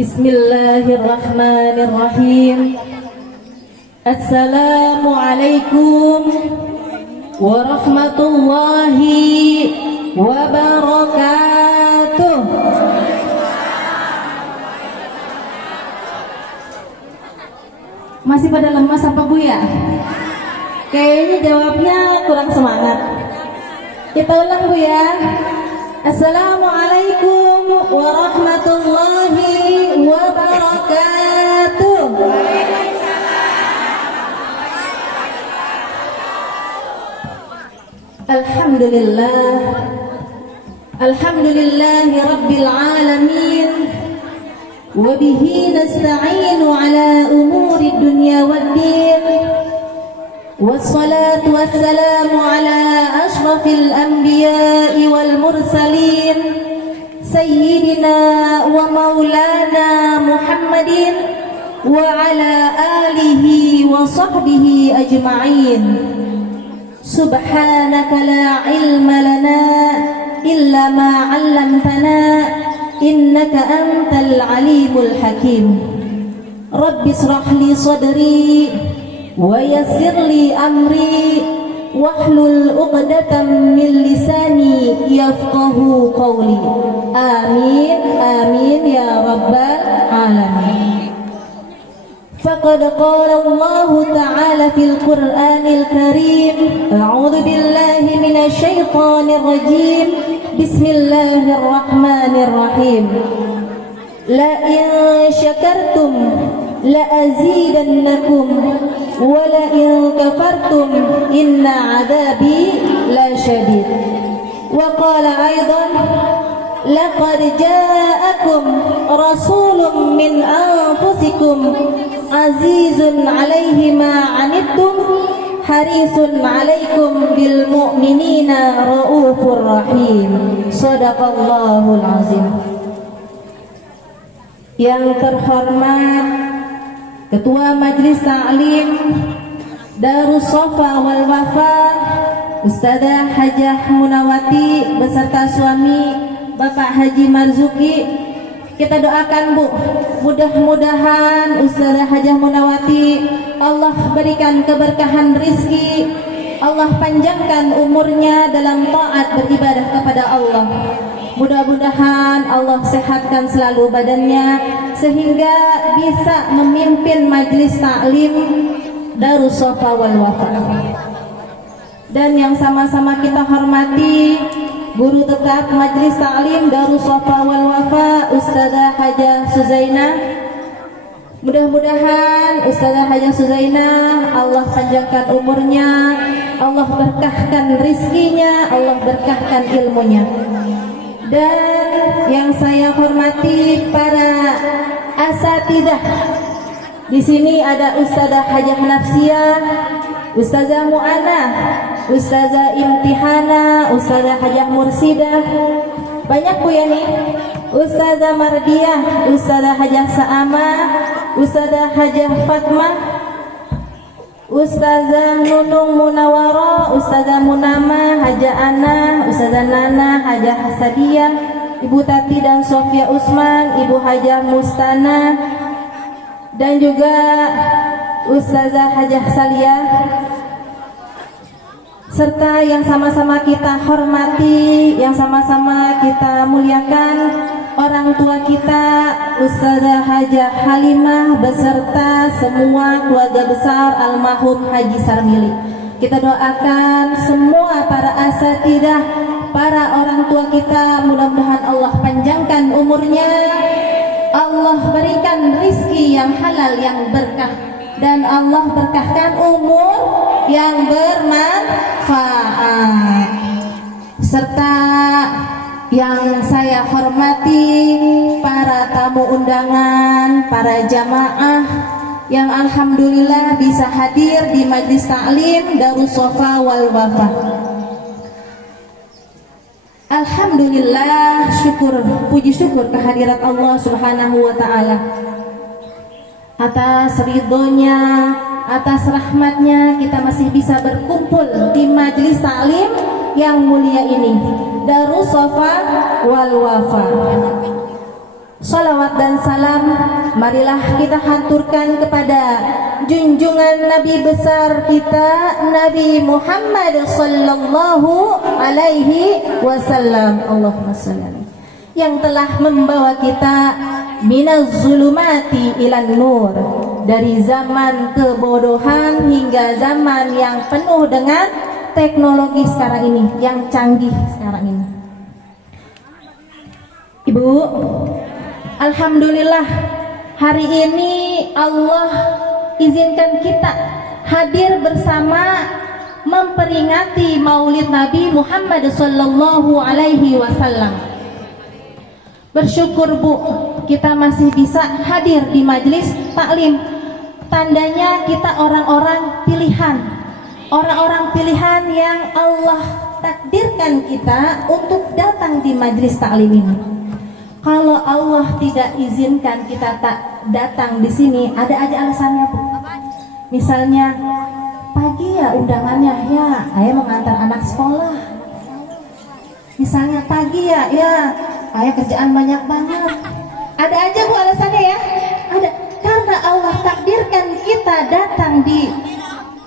Bismillahirrahmanirrahim. Assalamualaikum warahmatullahi wabarakatuh. Masih pada lemas apa Bu ya? Kayaknya jawabnya kurang semangat. Kita ulang Bu ya. Assalamualaikum warahmatullahi wabarakatuh. Alhamdulillahi rabbil alamin. Wabihi nasta'inu ala umuri dunya waddin. Wassalatu wassalamu ala ashrafil anbiya'i wal mursalin Sayyidina wa maulana Muhammadin wa ala alihi wa sahbihi ajma'in. Subhanaka la ilma lana illa ma 'allamtana innaka antal alimul hakim. Rabbi israh li sadri wa yassir li amri wahlul 'uqdatam min lisani yafqahu qawli. Amin amin ya rabbal alamin. Faqad qala Allah ta'ala fil Qur'anil Karim, a'udzu billahi minasy syaithanir rajim. Bismillahirrahmanirrahim. La in syakartum la azidannakum wa la in kafartum inna 'adzabi la syadid. Wa qala aidan laqad ja'akum rasulun min anfusikum azizun 'alaihi ma 'anittum harisun 'alaikum bil mu'minina raufur rahim. Shadaqallahul azim. Yang terhormat Ketua Majelis Ta'lim Darus Shafa wal Wafa Ustadzah Hajah Munawati beserta suami Bapak Haji Marzuki, kita doakan Bu, mudah-mudahan Ustadzah Hajah Munawati Allah berikan keberkahan rizki, Allah panjangkan umurnya dalam taat beribadah kepada Allah. Mudah-mudahan Allah sehatkan selalu badannya sehingga bisa memimpin majelis taklim Darus Shafa wal Wafa. Dan yang sama-sama kita hormati guru tetap majelis taklim Darus Shafa wal Wafa Ustadzah Hajah Suzainah. Mudah-mudahan Ustadzah Hajah Suzainah Allah panjangkan umurnya, Allah berkahkan rizkinya, Allah berkahkan ilmunya. Dan yang saya hormati para asatidzah. Di sini ada Ustadzah Hajah Nafsiyah, Ustadzah Mu'anah, Ustadzah Imtihana, Ustadzah Hajah Mursidah. Banyak Bu ya nih. Ustadzah Mardiyah, Ustadzah Hajah Sa'amah, Ustadzah Hajah Fatmah, Ustadzah Nunung Munawara, Ustadzah Munama, Hajah Ana, Ustadzah Nana, Hajah Hasadiyah, Ibu Tati dan Sofia Usman, Ibu Hajah Mustana, dan juga Ustadzah Hajah Saliyah, serta yang sama-sama kita hormati, yang sama-sama kita muliakan orang tua kita Ustadzah Hajah Halimah beserta semua keluarga besar almarhum Haji Sarmili. Kita doakan semua para asatidzah, para orang tua kita, mudah-mudahan Allah panjangkan umurnya, Allah berikan rizki yang halal yang berkah, dan Allah berkahkan umur yang bermanfaat, serta Yang saya hormati para tamu undangan, para jamaah yang alhamdulillah bisa hadir di Majlis Ta'lim Darus Shafa wal Wafa. Alhamdulillah, puji syukur kehadirat Allah Subhanahu wa taala atas ridhonya, atas rahmatnya kita masih bisa berkumpul di Majlis Ta'lim yang mulia ini, Darus Shafa wal Wafa. Salawat dan salam marilah kita haturkan kepada junjungan Nabi besar kita, Nabi Muhammad sallallahu alaihi wasallam. Allahumma shalli, yang telah membawa kita minaz zulumati ilan nur, dari zaman kebodohan hingga zaman yang penuh dengan teknologi sekarang ini, yang canggih sekarang ini. Ibu, alhamdulillah hari ini Allah izinkan kita hadir bersama memperingati Maulid Nabi Muhammad sallallahu alaihi wasallam. Bersyukur Bu, kita masih bisa hadir di Majlis Taklim. Tandanya kita orang-orang pilihan, orang-orang pilihan yang Allah takdirkan kita untuk datang di Majlis Taklim ini. Kalau Allah tidak izinkan kita tak datang di sini, ada aja alasannya Bu. Misalnya pagi ya undangannya, ya ayah mengantar anak sekolah. Misalnya pagi ya ayah kerjaan banyak banget. Ada aja Bu alasannya ya. Ada, karena Allah takdirkan kita datang di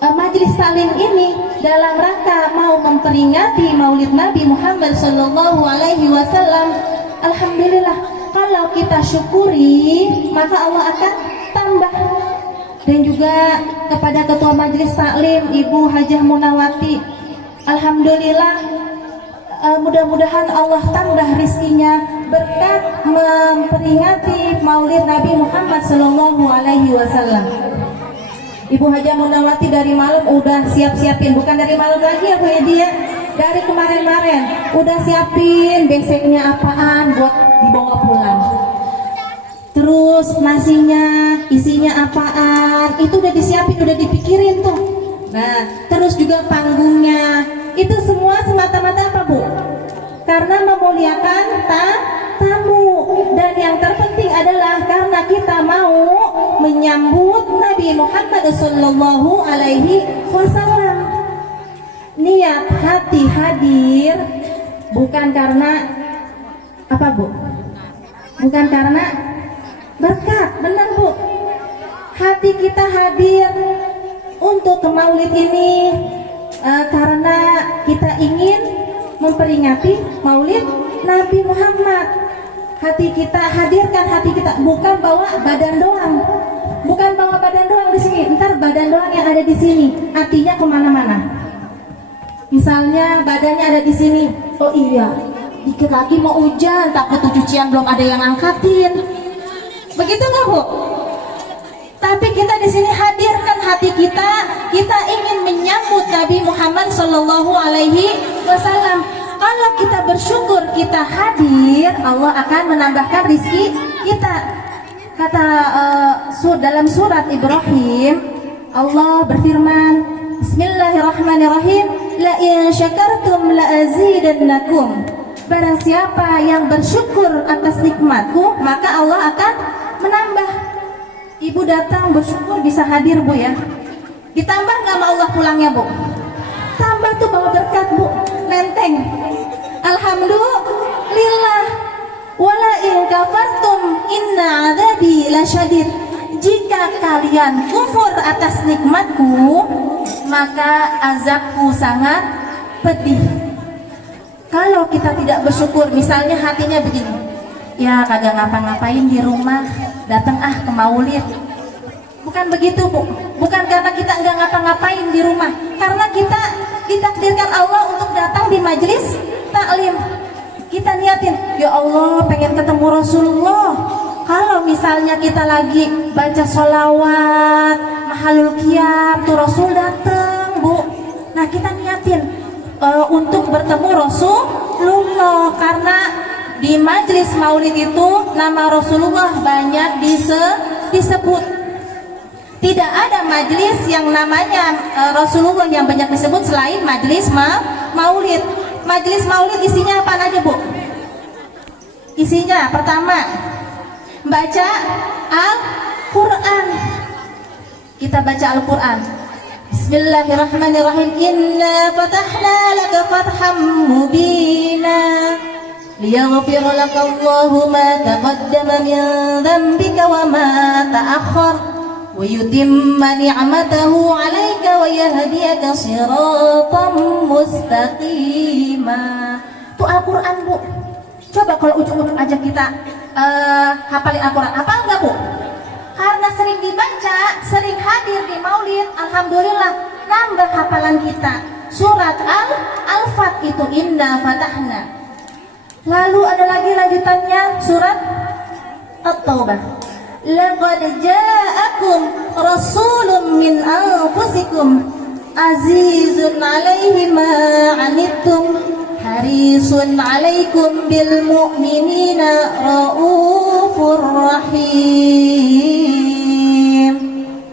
Majlis Taklim ini dalam rangka mau memperingati Maulid Nabi Muhammad sallallahu alaihi wasallam. Alhamdulillah, kalau kita syukuri maka Allah akan tambah. Dan juga kepada Ketua Majelis Taklim Ibu Hajah Munawati, alhamdulillah, mudah-mudahan Allah tambah rizkinya berkat memperingati Maulid Nabi Muhammad sallallahu alaihi wasallam. Ibu Hajah Munawati dari malam udah siap-siapin, bukan dari malam lagi ya Bu Edi ya, dari kemarin-kemarin udah siapin beseknya apaan buat dibawa pulang. Terus nasinya, isinya apaan, itu udah disiapin, udah dipikirin tuh. Nah, terus juga panggungnya, itu semua semata-mata apa Bu? Karena memuliakan tamu. Dan yang terpenting adalah karena kita mau menyambut Nabi Muhammad sallallahu alaihi wasallam. Niat hati hadir bukan karena apa Bu? Bukan karena berkat, benar Bu. Hati kita hadir untuk ke Maulid ini karena kita ingin memperingati Maulid Nabi Muhammad. Hati kita hadirkan, hati kita bukan bawa badan doang, bukan bawa badan doang di sini. Ntar badan doang yang ada di sini, hatinya kemana-mana. Misalnya badannya ada di sini, oh iya, dikit lagi mau hujan, takut cucian belum ada yang angkatin. Begitu nggak Bu? Tapi kita di sini hadirkan hati kita, kita ingin menyambut Nabi Muhammad Sallallahu Alaihi Wasallam. Kalau kita bersyukur, kita hadir, Allah akan menambahkan rizki kita. Kata dalam surat Ibrahim, Allah berfirman, Bismillahirrahmanirrahim, la in syakartum la azidannakum. Barang siapa yang bersyukur atas nikmatku, maka Allah akan menambah. Ibu datang bersyukur bisa hadir Bu ya. Ditambah nggak sama Allah pulangnya Bu? Tambah tuh bawa berkat Bu, nenteng. Alhamdulillah. Wala in kafartum inna adzabi lasyadid. Jika kalian kufur atas nikmatku, maka azabku sangat pedih. Kalau kita tidak bersyukur, misalnya hatinya begini, ya kagak ngapa-ngapain di rumah, datang ke maulid. Bukan begitu Bu, bukan karena kita nggak ngapa-ngapain di rumah, karena kita ditakdirkan Allah untuk datang di majelis taklim. Kita niatin, ya Allah pengen ketemu Rasulullah. Kalau misalnya kita lagi baca sholawat, mahalul qiyam, tuh Rasul datang Bu. Nah kita niatin untuk bertemu Rasulullah, karena di majelis maulid itu nama Rasulullah banyak disebut. Tidak ada majelis yang namanya Rasulullah yang banyak disebut selain majelis maulid. Majelis maulid isinya apa aja, Bu? Isinya pertama baca Al-Quran. Kita baca Al-Quran. Bismillahirrahmanirrahim. Inna fatahna laka fatham mubina liyaghfir laka Allahu ma taqaddama min dhanbika wa ma ta'akhkhar wa yutimma ni'matahu 'alaika wa yahdiyaka siratan mustaqima. Itu Al-Quran, Bu. Coba kalau ujuk-ujuk aja kita hafalin Al-Quran, hafal nggak, Bu? Karena sering dibaca, sering hadir di maulid, alhamdulillah nambah hafalan kita. Surat Al-Fat itu inna fatahna. Lalu ada lagi lanjutannya surat At-Taubah. Laqad ja'akum rasulun min anfusikum azizun 'alaihi ma 'anittum harisun 'alaikum bil mu'minina raufur rahim.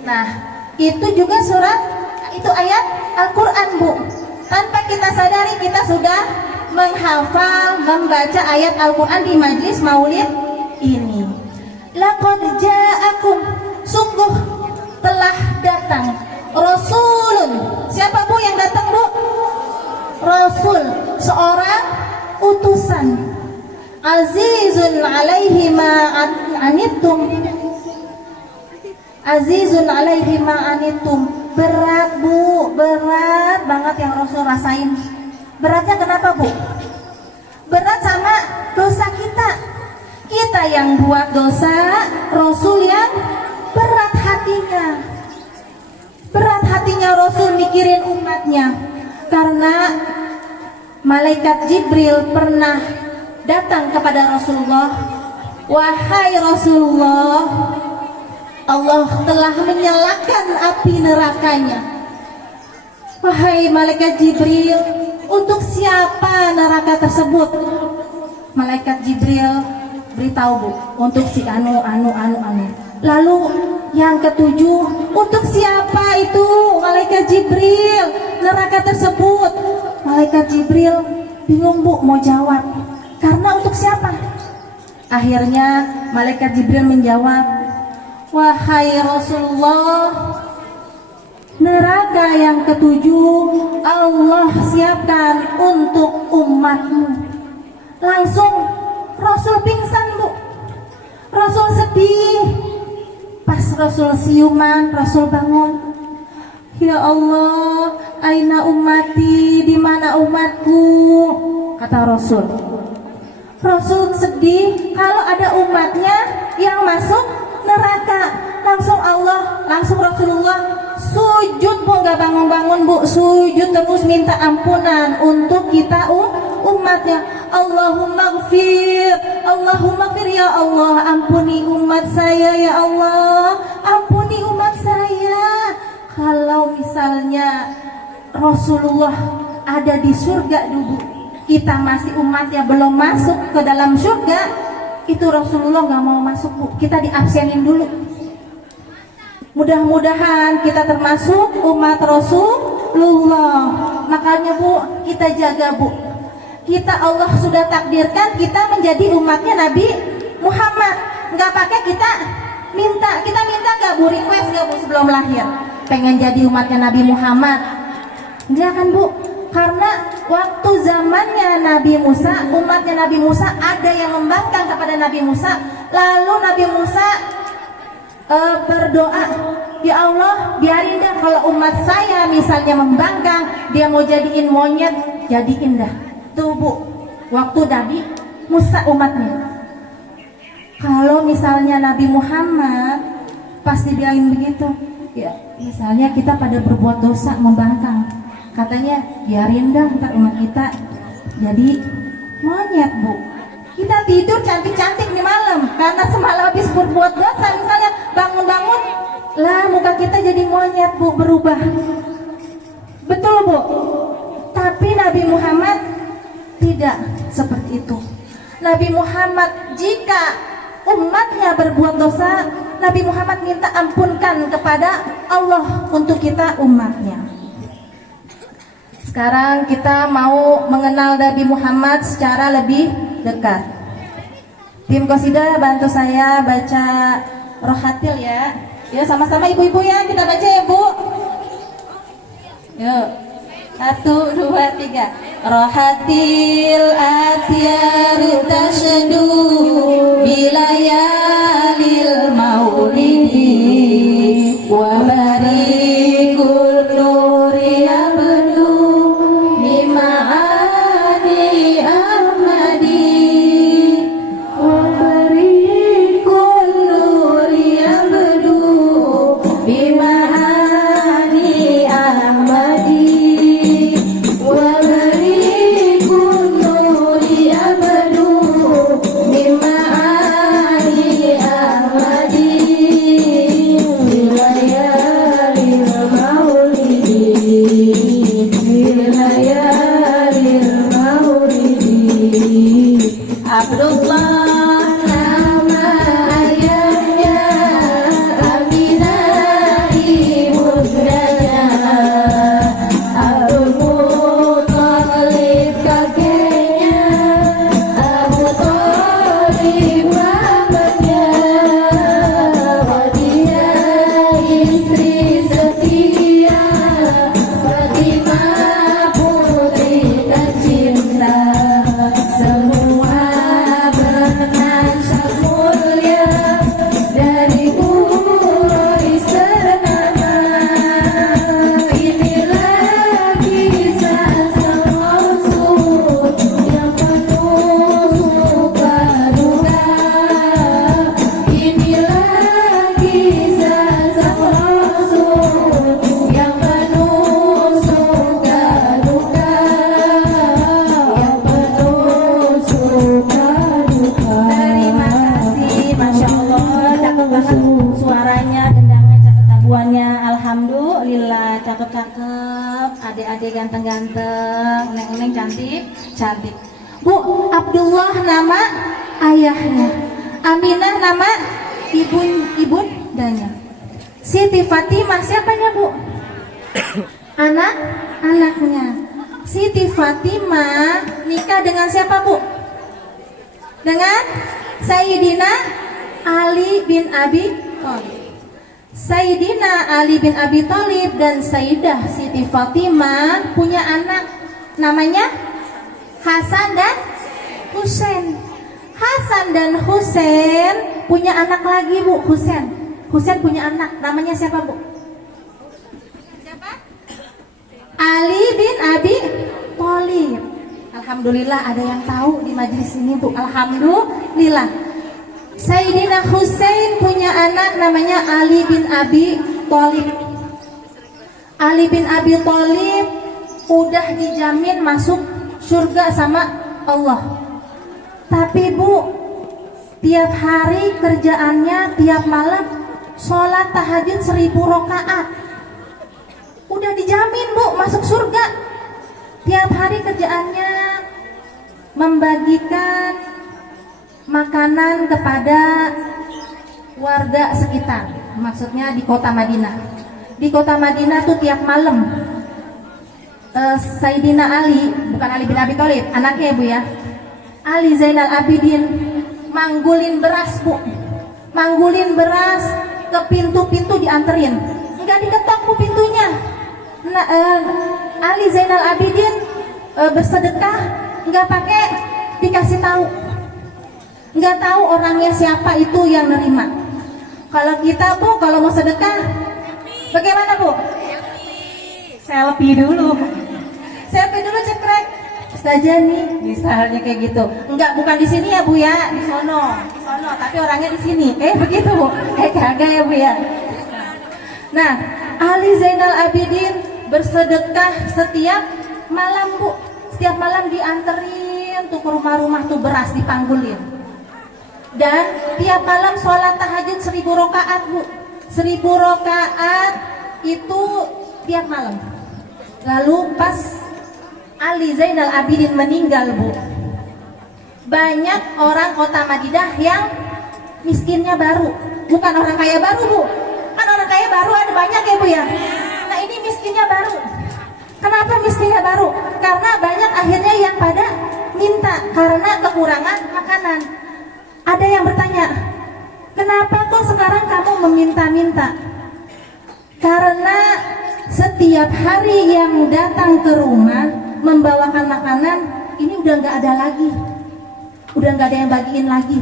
Nah, itu juga surat, itu ayat Al-Quran, Bu. Tanpa kita sadari kita sudah menghafal, membaca ayat Al-Quran di majlis maulid ini. Laqad ja'akum, sungguh telah datang rasulun. Siapa, Bu, yang datang, Bu? Rasul, seorang utusan. Azizun 'alaihi ma anittum. Azizun 'alaihi ma anittum. Berat, Bu, berat banget yang Rasul rasain. Beratnya kenapa, Bu? Berat sama dosa kita. Kita yang buat dosa, Rasul yang berat hatinya. Berat hatinya Rasul mikirin umatnya. Karena malaikat Jibril pernah datang kepada Rasulullah. Wahai Rasulullah, Allah telah menyalakan api nerakanya. Wahai malaikat Jibril, untuk siapa neraka tersebut? Malaikat Jibril beritahu, Bu, untuk si anu. Lalu yang ketujuh, untuk siapa itu malaikat Jibril neraka tersebut? Malaikat Jibril bingung, Bu, mau jawab. Karena untuk siapa? Akhirnya malaikat Jibril menjawab, wahai Rasulullah, neraka yang ketujuh Allah siapkan untuk umatmu. Langsung Rasul pingsan, Bu. Rasul sedih. Pas Rasul siuman, Rasul bangun. Ya Allah, aina ummati, di mana umatku? Kata Rasul. Rasul sedih kalau ada umatnya yang masuk neraka. Langsung Rasulullah sujud, Bu, nggak bangun-bangun, Bu, sujud terus minta ampunan untuk kita umatnya. Allahumma gfir ya Allah, ampuni umat saya ya Allah, ampuni umat saya. Kalau misalnya Rasulullah ada di surga dulu, kita masih umatnya belum masuk ke dalam surga, itu Rasulullah nggak mau masuk, Bu, kita diabsenin dulu. Mudah-mudahan kita termasuk umat Rasulullah. Makanya, Bu, kita jaga, Bu. Allah sudah takdirkan kita menjadi umatnya Nabi Muhammad. Nggak pakai kita minta nggak, Bu, request nggak, Bu, sebelum lahir pengen jadi umatnya Nabi Muhammad? Enggak kan, Bu? Karena waktu zamannya Nabi Musa, umatnya Nabi Musa ada yang membangkang kepada Nabi Musa. Lalu Nabi Musa berdoa, ya Allah, biarin dah kalau umat saya misalnya membangkang, dia mau jadiin monyet, jadiin dah. Tuh, Bu, waktu Nabi Musa umatnya. Kalau misalnya Nabi Muhammad pasti diain begitu, ya misalnya kita pada berbuat dosa membangkang, katanya biarin dah ntar umat kita jadi monyet, Bu. Kita tidur cantik-cantik di malam karena semalam habis berbuat dosa, misalnya bangun-bangun lah muka kita jadi monyet, Bu, berubah. Betul, Bu. Tapi Nabi Muhammad Tidak seperti itu. Nabi Muhammad jika umatnya berbuat dosa, Nabi Muhammad minta ampunkan kepada Allah untuk kita umatnya. Sekarang kita mau mengenal Nabi Muhammad secara lebih dekat. Tim Qasidah bantu saya baca Rohatil ya. Ya sama-sama ibu-ibu ya, kita baca ya Bu. Yuk. 1, 2, 3. Rohatil atyari tasyadu bilayalil maulidi wa barikul nuri abdu mima'ani ahmadi wa barikul nuri abdu bima'ani ahmadi Adik-adik ganteng-ganteng, neng-neng cantik. Bu, Abdullah nama ayahnya, Aminah nama ibundanya. Siti Fatimah siapanya Bu? Anaknya. Siti Fatimah nikah dengan siapa Bu? Dengan Sayyidina Ali bin Abi Thalib. Sayyidina Ali bin Abi Thalib dan Sayyidah Siti Fatimah punya anak namanya Hasan dan Husain. Hasan dan Husain punya anak lagi Bu, Husain punya anak namanya siapa Bu? Siapa? Ali bin Abi Thalib. Alhamdulillah ada yang tahu di majelis ini Bu, alhamdulillah. Sayyidina Husain punya anak namanya Ali bin Abi Thalib. Ali bin Abi Thalib udah dijamin masuk surga sama Allah. Tapi Bu, tiap hari kerjaannya tiap malam sholat tahajud 1000 rakaat. Udah dijamin Bu masuk surga. Tiap hari kerjaannya membagikan makanan kepada warga sekitar, maksudnya di kota Madinah. Di kota Madinah tuh tiap malam Sayyidina Ali, bukan Ali bin Abi Thalib, anaknya Bu ya, Ali Zainal Abidin manggulin beras Bu, manggulin beras ke pintu-pintu dianterin, nggak diketok Bu pintunya. Ali Zainal Abidin bersedekah nggak pakai dikasih tahu. Nggak tahu orangnya siapa itu yang nerima. Kalau kita Bu, kalau mau sedekah bagaimana Bu? Selfie dulu cekrek. Ustazah nih, misalnya kayak gitu. Enggak, bukan di sini ya Bu ya, di sono, tapi orangnya di sini. Begitu Bu. Kagak ya Bu ya. Nah, Ali Zainal Abidin bersedekah setiap malam Bu. Setiap malam dianterin tuh ke rumah-rumah tuh beras dipanggulin. Dan tiap malam sholat tahajud 1000 rakaat Bu. 1000 rakaat itu tiap malam. Lalu pas Ali Zainal Abidin meninggal, Bu, banyak orang kota Madinah yang miskinnya baru, bukan orang kaya baru, Bu. Kan orang kaya baru ada banyak ya, Bu ya. Nah, ini miskinnya baru. Kenapa miskinnya baru? Karena banyak akhirnya yang pada minta karena kekurangan makanan. Ada yang bertanya, kenapa kok sekarang kamu meminta-minta? Karena setiap hari yang datang ke rumah membawakan makanan, ini udah nggak ada lagi, udah nggak ada yang bagiin lagi.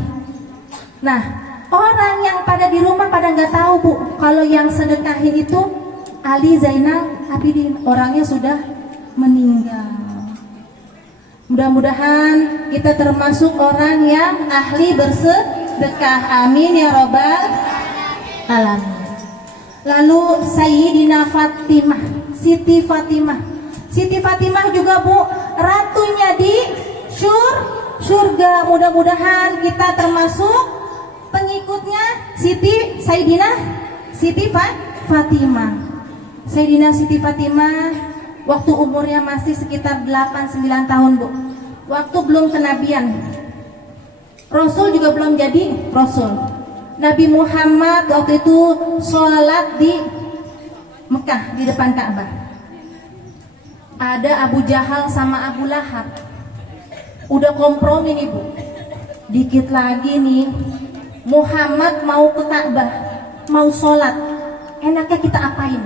Nah, orang yang pada di rumah pada nggak tahu, Bu, kalau yang sedekahin itu Ali Zainal Abidin, orangnya sudah meninggal. Mudah-mudahan kita termasuk orang yang ahli bersedekah. Amin ya robbal alamin. Lalu Sayyidina Fatimah, Siti Fatimah. Siti Fatimah juga, Bu, ratunya di surga. Mudah-mudahan kita termasuk pengikutnya Sayyidina Siti Fatimah. Sayyidina Siti Fatimah waktu umurnya masih sekitar 8-9 tahun, Bu. Waktu belum kenabian. Rasul juga belum jadi Rasul. Nabi Muhammad waktu itu sholat di Mekah, di depan Ka'bah. Ada Abu Jahal sama Abu Lahab. Udah kompromi nih, Bu. Dikit lagi nih Muhammad mau ke Ka'bah, mau sholat. Enaknya kita apain?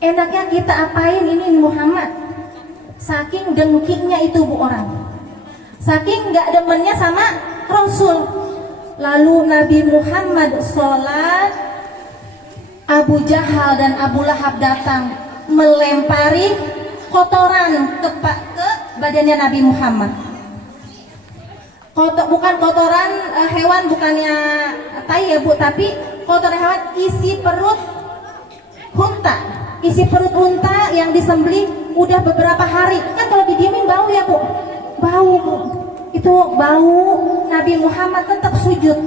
Enaknya kita apain ini Muhammad? Saking dengkinya itu, Bu, orang. Saking gak demennya sama Rasul. Lalu Nabi Muhammad sholat, Abu Jahal dan Abu Lahab datang melempari kotoran ke badannya Nabi Muhammad. Bukan kotoran hewan, bukannya tai ya, Bu, tapi kotoran hewan isi perut unta. Isi perut unta yang disembelih udah beberapa hari. Kan kalau didiemin bau ya, Bu. Bau, Bu. Itu bau. Nabi Muhammad tetap sujud.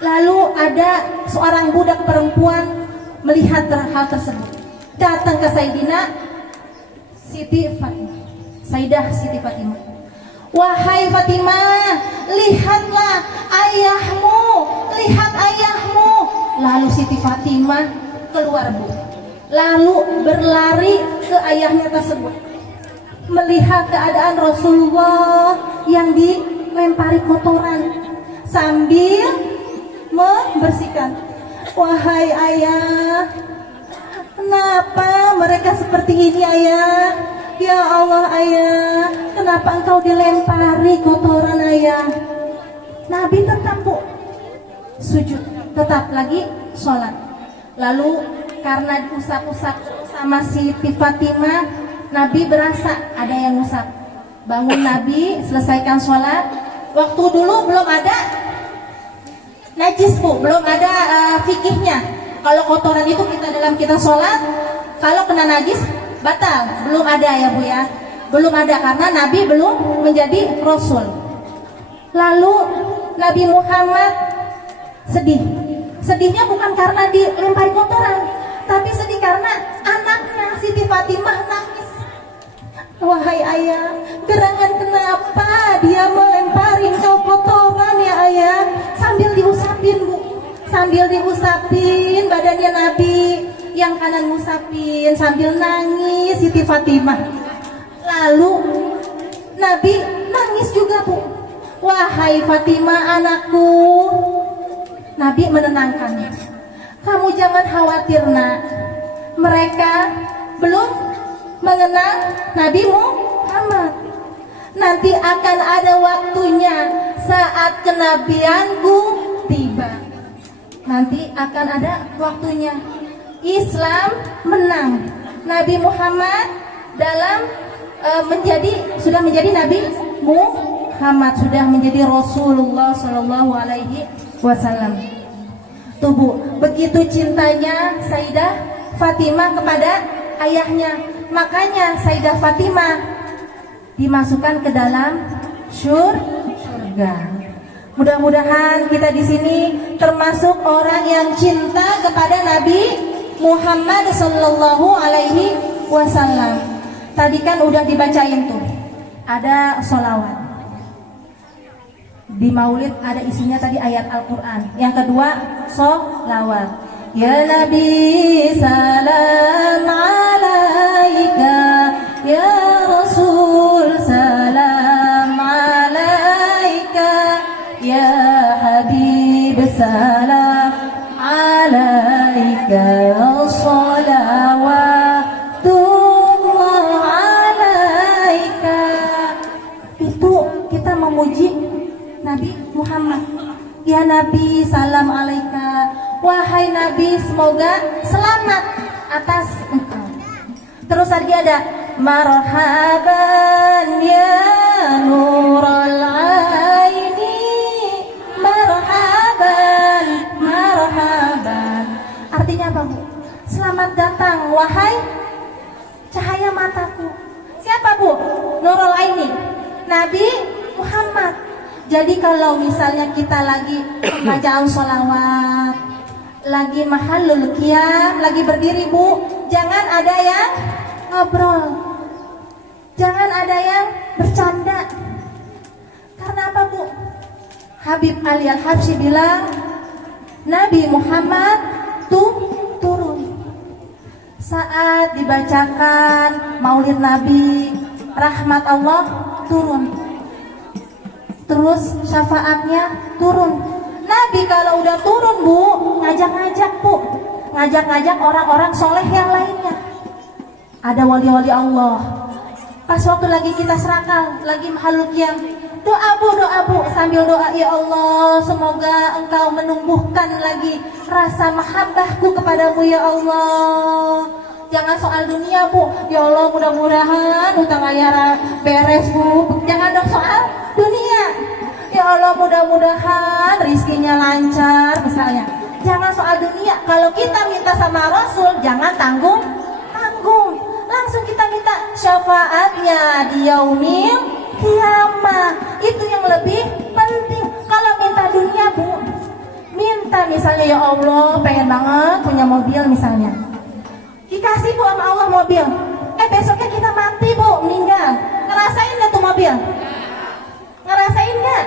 Lalu ada seorang budak perempuan melihat hal tersebut, datang ke Sayyidina Siti Fatimah. Sayyidah Siti Fatimah, wahai Fatimah, lihatlah ayahmu, lihat ayahmu. Lalu Siti Fatimah keluar, Bu, lalu berlari ke ayahnya tersebut, melihat keadaan Rasulullah yang dilempari kotoran sambil membersihkan. Wahai ayah, kenapa mereka seperti ini, ayah? Ya Allah, ayah, kenapa engkau dilempari kotoran, ayah? Nabi tetap, Bu, sujud, tetap lagi sholat. Lalu karena diusap-usap sama Siti Fatimah, Nabi berasa ada yang ngusap. Bangun Nabi, selesaikan sholat. Waktu dulu belum ada najis, Bu, belum ada fikihnya. Kalau kotoran itu kita sholat, kalau kena najis batal. Belum ada ya, Bu ya. Belum ada karena Nabi belum menjadi Rasul. Lalu Nabi Muhammad sedih. Sedihnya bukan karena dilempari kotoran, tapi sedih karena anaknya Siti Fatimah nangis. Wahai ayah, gerangan kenapa dia melempari engkau kotoran ya, ayah? Sambil diusapin, Bu, sambil diusapin badannya Nabi, yang kanan ngusapin sambil nangis Siti Fatimah. Lalu Nabi nangis juga, Bu. Wahai Fatimah anakku, Nabi menenangkannya. Kamu jangan khawatir, nak. Mereka belum mengenal Nabi Muhammad. Nanti akan ada waktunya saat kenabianku tiba. Nanti akan ada waktunya. Islam menang. Nabi Muhammad dalam sudah menjadi Nabi Muhammad, sudah menjadi Rasulullah Shallallahu Alaihi Wasallam. Tuh, Bu, begitu cintanya Sayyidah Fatimah kepada ayahnya. Makanya Sayyidah Fatimah dimasukkan ke dalam surga. Mudah-mudahan kita di sini termasuk orang yang cinta kepada Nabi Muhammad Sallallahu Alaihi Wasallam. Tadi kan udah dibacain tuh, ada sholawat. Di maulid ada isinya tadi ayat Al-Quran. Yang kedua, sholawat. Ya Nabi salam alaika, ya Rasul salam alaika, ya Habib salam alaika, salawatullah alaika. Itu kita memuji Nabi Muhammad. Ya Nabi salam alaika, wahai Nabi semoga selamat atas engkau. Terus lagi ada marhaban ya nurul aini, marhaban, marhaban. Artinya apa, Bu? Selamat datang wahai cahaya mataku. Siapa, Bu? Nurul aini, Nabi Muhammad. Jadi kalau misalnya kita lagi bacaan sholawat, lagi mahallul qiyam, lagi berdiri, Bu, jangan ada yang ngobrol, jangan ada yang bercanda. Karena apa, Bu? Habib Ali Al-Habsyi bilang Nabi Muhammad tuh turun saat dibacakan maulid Nabi, rahmat Allah turun, terus syafaatnya turun. Nabi kalau udah turun, Bu, ngajak-ngajak, Bu, ngajak-ngajak orang-orang soleh yang lainnya. Ada wali-wali Allah. Pas waktu lagi kita serakal, lagi mahalul qiyam, doa, Bu, sambil doa, ya Allah, semoga Engkau menumbuhkan lagi rasa mahabbahku kepadamu, ya Allah. Jangan soal dunia, Bu. Ya Allah, mudah-mudahan utang ayah beres, Bu. Jangan dong soal dunia. Ya Allah, mudah-mudahan rizkinya lancar misalnya. Jangan soal dunia. Kalau kita minta sama Rasul, jangan tanggung-tanggung. Langsung kita minta syafaatnya di yaumil kiamah. Itu yang lebih penting. Kalau minta dunia, Bu, minta misalnya, ya Allah, pengen banget punya mobil misalnya. Dikasih, Bu, sama Allah mobil. Besoknya kita mati, Bu, meninggal. Ngerasain gak tuh mobil? Ngerasain gak?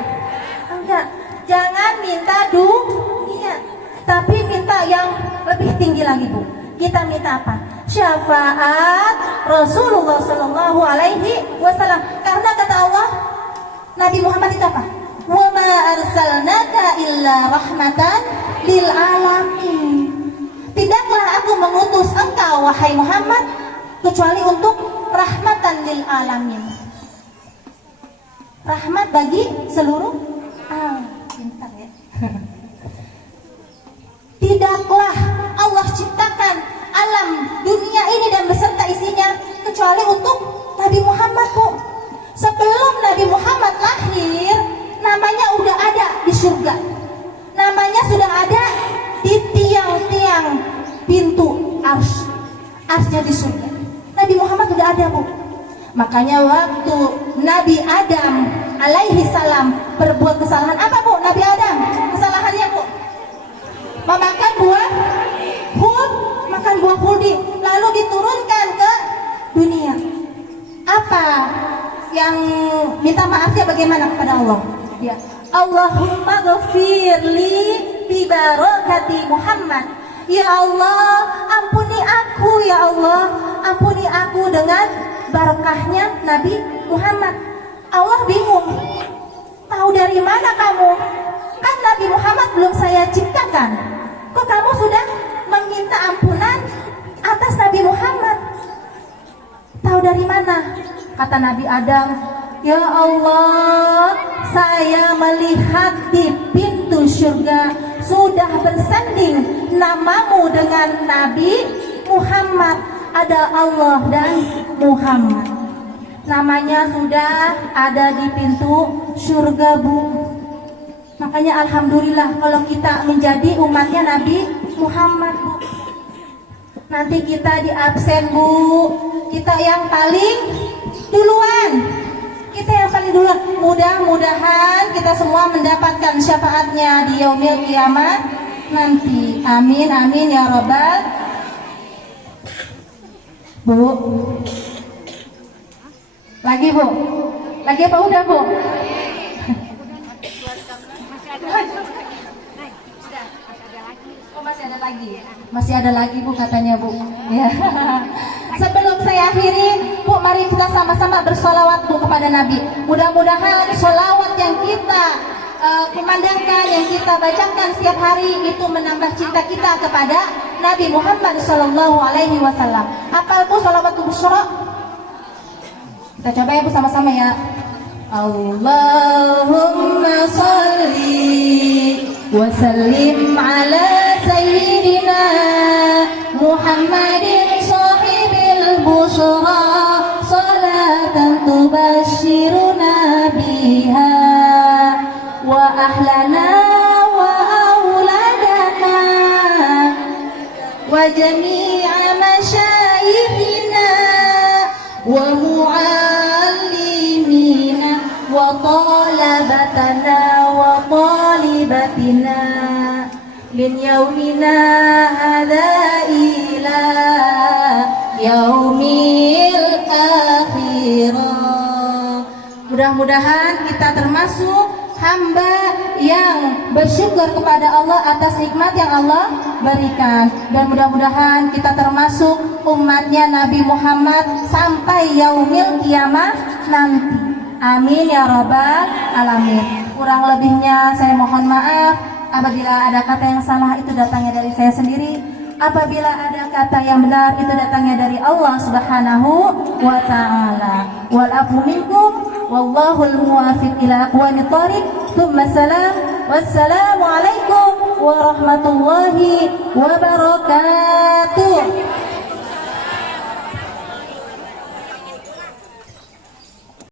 Enggak. Jangan minta dunia, tapi minta yang lebih tinggi lagi, Bu. Kita minta apa? Syafaat Rasulullah Sallallahu Alaihi Wasallam. Karena kata Allah, Nabi Muhammad itu apa? Wa ma arsalnaka illa rahmatan lil alamin. Tidaklah aku mengutus engkau, wahai Muhammad, kecuali untuk rahmatan lil alamin. Rahmat bagi seluruh alam. Pintar ya. Tidaklah Allah ciptakan alam dunia ini dan beserta isinya kecuali untuk Nabi Muhammad, Bu. Sebelum Nabi Muhammad lahir, namanya udah ada di surga. Namanya sudah ada di tiang-tiang pintu arsy di surga. Nabi Muhammad udah ada, Bu. Makanya waktu Nabi Adam alaihi salam berbuat kesalahan, apa, Bu? Nabi Adam kesalahannya, Bu, memakan buah khuldi, lalu diturunkan ke dunia. Apa yang minta maafnya bagaimana kepada Allah? Ya, Allahumma ghafirli bi barakati Muhammad. Ya Allah, ampuni aku, ya Allah, ampuni aku dengan barokahnya Nabi Muhammad. Allah bingung, tahu dari mana kamu? Kan Nabi Muhammad belum saya ciptakan. Kok kamu sudah meminta ampunan atas Nabi Muhammad? Tahu dari mana? Kata Nabi Adam, ya Allah, saya melihat di pintu surga sudah bersanding namamu dengan Nabi Muhammad. Ada Allah dan Muhammad. Namanya sudah ada di pintu surga, Bu. Makanya alhamdulillah kalau kita menjadi umatnya Nabi Muhammad, Bu. Nanti kita di absen, Bu. Kita yang paling duluan. Kita yang paling duluan. Mudah-mudahan kita semua mendapatkan syafaatnya di yaumil kiamat nanti. Amin, amin ya rabbal. Bu, Lagi Bu? Lagi apa udah Bu? Oh masih ada lagi? Masih ada lagi Bu katanya Bu ya. Sebelum saya akhiri Bu, mari kita sama-sama bersolawat Bu kepada Nabi. Mudah-mudahan solawat yang kita kumandangkan, yang kita bacakan setiap hari itu menambah cinta kita kepada Nabi Muhammad SAW. Hafal Bu sholawat Busyra? Kita coba ya Bu sama-sama ya. Allahumma salli wa sallim ala sayyidina Muhammadin sahibil busyra salatan tubashiruna biha wa ahlana wa auladana wa jami'a masyayikhina wa muallimina wa talabatana wa talibatina min yaumina hadha ila yaumil akhirah. Mudah-mudahan kita termasuk hamba yang bersyukur kepada Allah atas nikmat yang Allah berikan, dan mudah-mudahan kita termasuk umatnya Nabi Muhammad sampai yaumil kiamah nanti. Amin ya rabbal alamin. Kurang lebihnya saya mohon maaf. Apabila ada kata yang salah itu datangnya dari saya sendiri. Apabila ada kata yang benar itu datangnya dari Allah Subhanahu wa taala. Wal afu minkum wallahul muwaffiq ila aqwamit thoriq. Tsumma salam. Wassalamu alaikum warahmatullahi wabarakatuh.